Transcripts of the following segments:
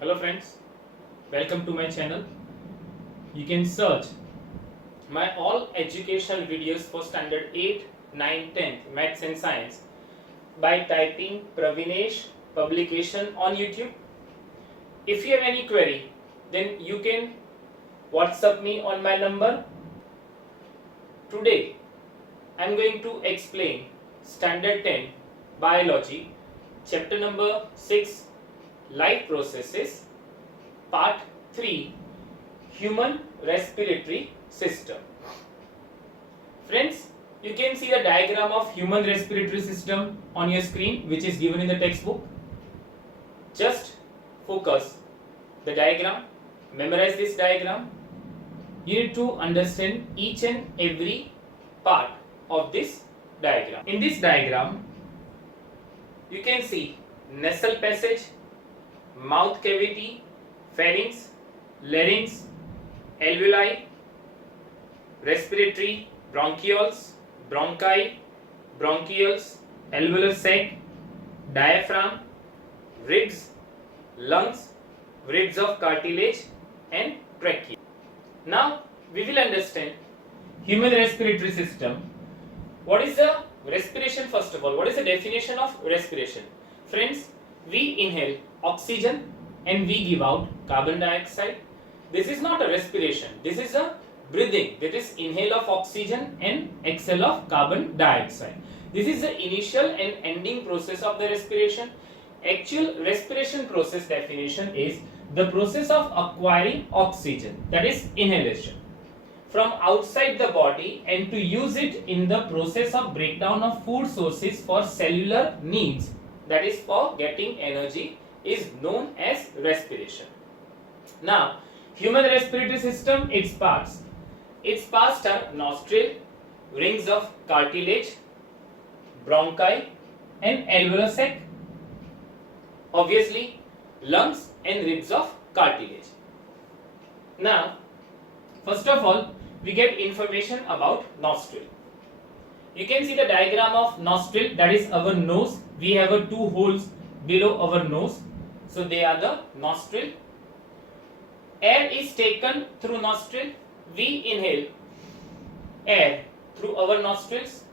Hello friends, welcome to my channel. You can search my all educational videos for standard 8, 9, 10th maths and science by typing Pravinesh publication on YouTube. If you have any query, then you can WhatsApp me on my number. Today I am going to explain standard 10 biology chapter number 6 life processes part 3 human respiratory system. Friends, you can see the diagram of human respiratory system on your screen, which is given in the textbook. Just focus the diagram, memorize this diagram. You need to understand each and every part of this diagram. In this diagram, you can see nasal passage, mouth cavity, pharynx, larynx, alveoli, respiratory, bronchioles, bronchi, bronchioles, alveolar sac, diaphragm, ribs, lungs, ribs of cartilage and trachea. Now we will understand human respiratory system. What is the respiration first of all? What is the definition of respiration? Friends, we inhale oxygen and we give out carbon dioxide. This is not a respiration. This is a breathing. That is inhale of oxygen and exhale of carbon dioxide. This is the initial and ending process of the respiration. Actual respiration process definition is the process of acquiring oxygen, that is inhalation, from outside the body and to use it in the process of breakdown of food sources for cellular needs, that is for getting energy, is known as respiration. Now, human respiratory system, its parts. Its parts are nostril, rings of cartilage, bronchi and alveolar sac. Obviously, lungs and ribs of cartilage. Now, first of all, we get information about nostril. You can see the diagram of nostril, that is our nose. We have a two holes below our nose. So they are the nostril. Air is taken through nostril. We inhale air through our nostrils.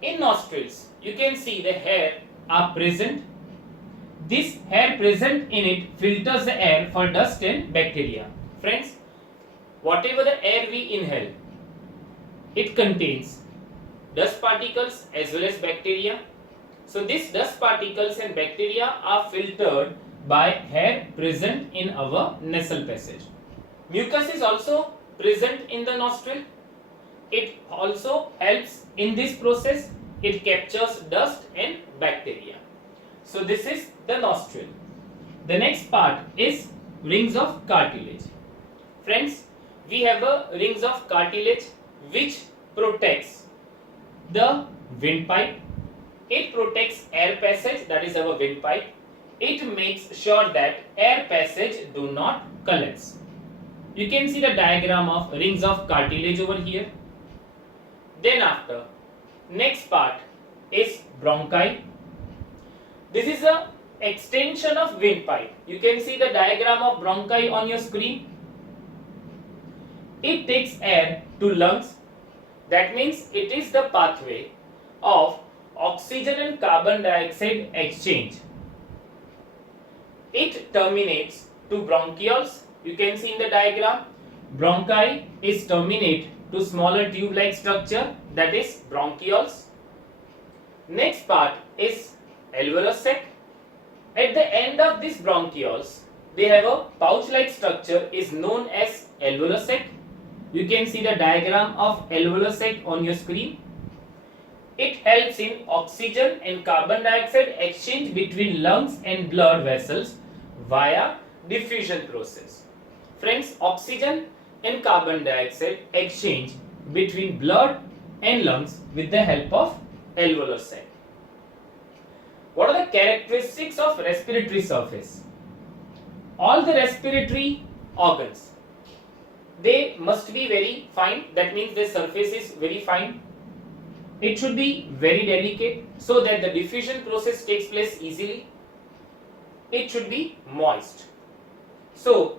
In nostrils, you can see the hair are present. This hair present in it filters the air for dust and bacteria. Friends, whatever the air we inhale, it contains dust particles as well as bacteria. So these dust particles and bacteria are filtered by hair present in our nasal passage. Mucus is also present in the nostril. It also helps in this process. It captures dust and bacteria. So this is the nostril. The next part is rings of cartilage. Friends, we have a rings of cartilage which protects the windpipe. It protects air passage, that is our windpipe. It makes sure that air passage do not collapse. You can see the diagram of rings of cartilage over here. Then after, next part is bronchi. This is a extension of windpipe. You can see the diagram of bronchi on your screen. It takes air to lungs. That means it is the pathway of oxygen and carbon dioxide exchange. It terminates to bronchioles. You can see in the diagram, bronchi is terminate to smaller tube-like structure, that is bronchioles. Next part is alveolar sac. At the end of these bronchioles, they have a pouch-like structure is known as alveolar sac. You can see the diagram of alveolar sac on your screen. It helps in oxygen and carbon dioxide exchange between lungs and blood vessels via diffusion process. Friends, oxygen and carbon dioxide exchange between blood and lungs with the help of alveolar sac. What are the characteristics of respiratory surface? All the respiratory organs, they must be very fine. That means their surface is very fine. It should be very delicate so that the diffusion process takes place easily. It should be moist. So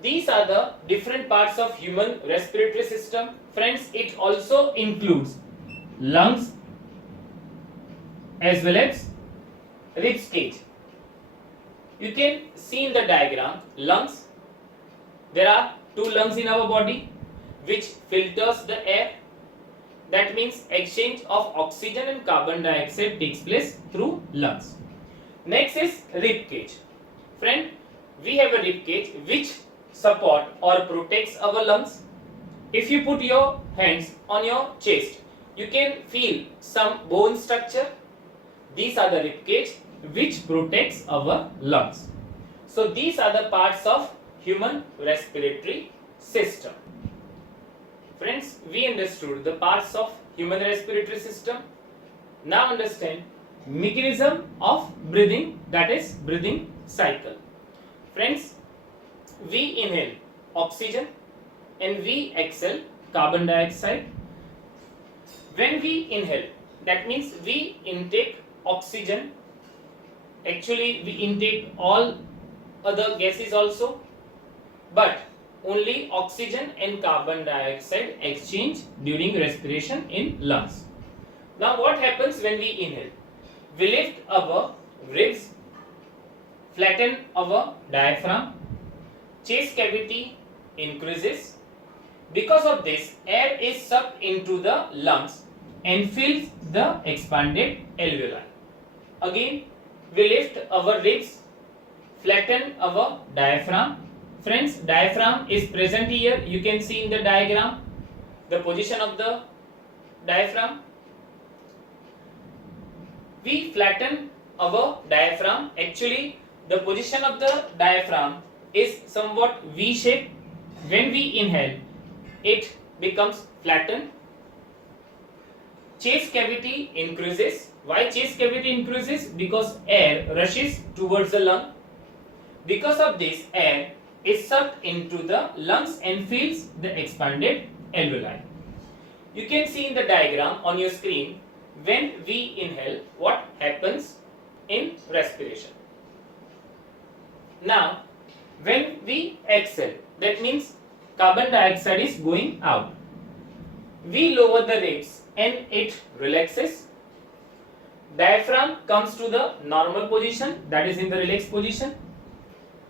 these are the different parts of human respiratory system. Friends, it also includes lungs as well as rib cage. You can see in the diagram lungs. There are two lungs in our body which filters the air. That means exchange of oxygen and carbon dioxide takes place through lungs. Next is rib cage. Friend, we have a rib cage which support or protects our lungs. If you put your hands on your chest, you can feel some bone structure. These are the rib cage which protects our lungs. So these are the parts of human respiratory system. Friends, we understood the parts of human respiratory system. Now understand mechanism of breathing, that is breathing cycle. Friends, we inhale oxygen and we exhale carbon dioxide. When we inhale, that means we intake oxygen. Actually, we intake all other gases also, but only oxygen and carbon dioxide exchange during respiration in lungs. Now what happens when we inhale? We lift our ribs, flatten our diaphragm, chest cavity increases. Because of this, air is sucked into the lungs and fills the expanded alveoli. Again, we lift our ribs, flatten our diaphragm. Friends, diaphragm is present here. You can see in the diagram the position of the diaphragm. We flatten our diaphragm. Actually, the position of the diaphragm is somewhat V-shaped. When we inhale, it becomes flattened. Chest cavity increases. Why chest cavity increases? Because air rushes towards the lung. Because of this, air is sucked into the lungs and fills the expanded alveoli. You can see in the diagram on your screen, when we inhale, what happens in respiration. Now, when we exhale, that means carbon dioxide is going out. We lower the ribs and it relaxes. Diaphragm comes to the normal position, that is in the relaxed position,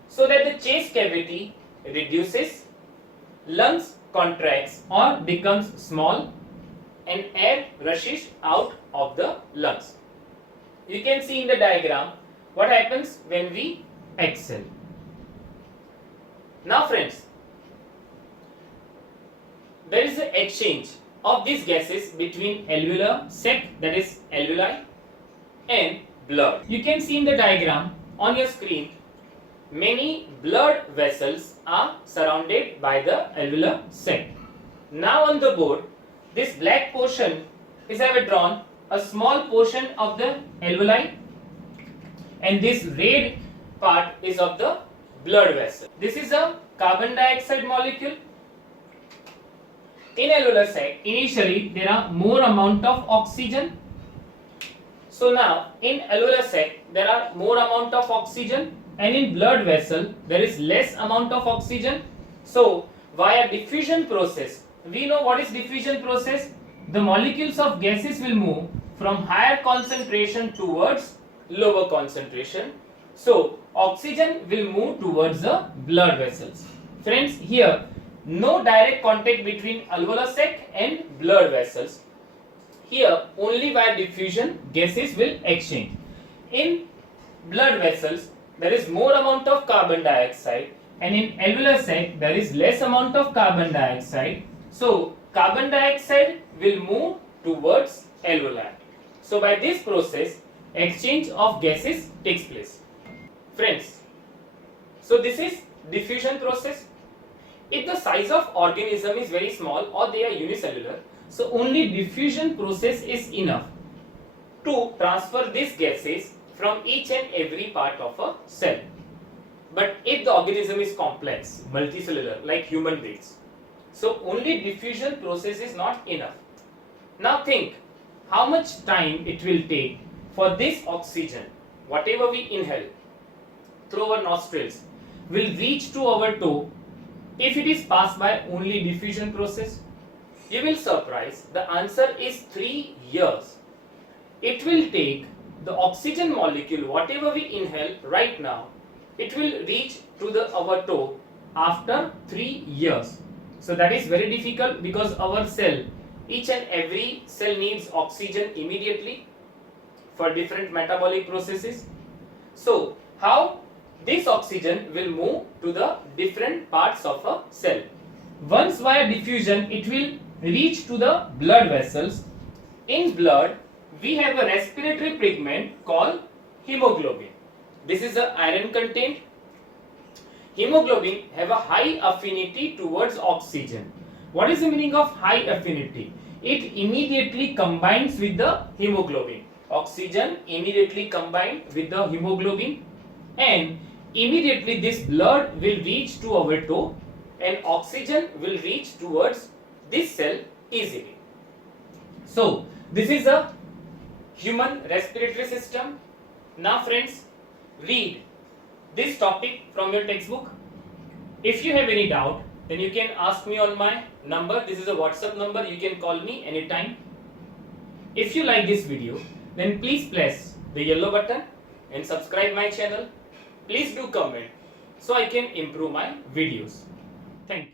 so that the chest cavity reduces, lungs contracts or becomes small, and air rushes out of the lungs. You can see in the diagram what happens when we exhale. Now friends, there is an exchange of these gases between alveolar sac, that is alveoli, and blood. You can see in the diagram on your screen, many blood vessels are surrounded by the alveolar sac. Now on the board, this black portion is I have drawn a small portion of the alveoli, and this red part is of the blood vessel. This is a carbon dioxide molecule. In alveolar sac, initially there are more amount of oxygen. So now in alveolar sac there are more amount of oxygen, and in blood vessel there is less amount of oxygen. So via diffusion process, we know what is diffusion process. The molecules of gases will move from higher concentration towards lower concentration. So oxygen will move towards the blood vessels. Friends, here no direct contact between alveolar sac and blood vessels. Here only via diffusion gases will exchange. In blood vessels there is more amount of carbon dioxide, and in alveolar sac there is less amount of carbon dioxide. So carbon dioxide will move towards alveoli. So by this process, exchange of gases takes place. Friends, so this is diffusion process. If the size of organism is very small or they are unicellular, so only diffusion process is enough to transfer these gases from each and every part of a cell. But if the organism is complex, multicellular, like human beings, so only diffusion process is not enough. Now think how much time it will take for this oxygen, whatever we inhale through our nostrils, will reach to our toe if it is passed by only diffusion process? You will surprise, the answer is 3 years. It will take the oxygen molecule, whatever we inhale right now, it will reach to our toe after 3 years. So that is very difficult because our cell, each and every cell needs oxygen immediately for different metabolic processes. So how this oxygen will move to the different parts of a cell? Once via diffusion, it will reach to the blood vessels. In blood, we have a respiratory pigment called hemoglobin. This is the iron content. Hemoglobin have a high affinity towards oxygen. What is the meaning of high affinity? It immediately combines with the hemoglobin. Oxygen immediately combined with the hemoglobin, and immediately this blood will reach to our toe and oxygen will reach towards this cell easily. So this is a human respiratory system. Now friends, read this topic from your textbook. If you have any doubt, then you can ask me on my number. This is a WhatsApp number. You can call me anytime. If you like this video, then please press the yellow button and subscribe my channel. Please do comment so I can improve my videos. Thank you.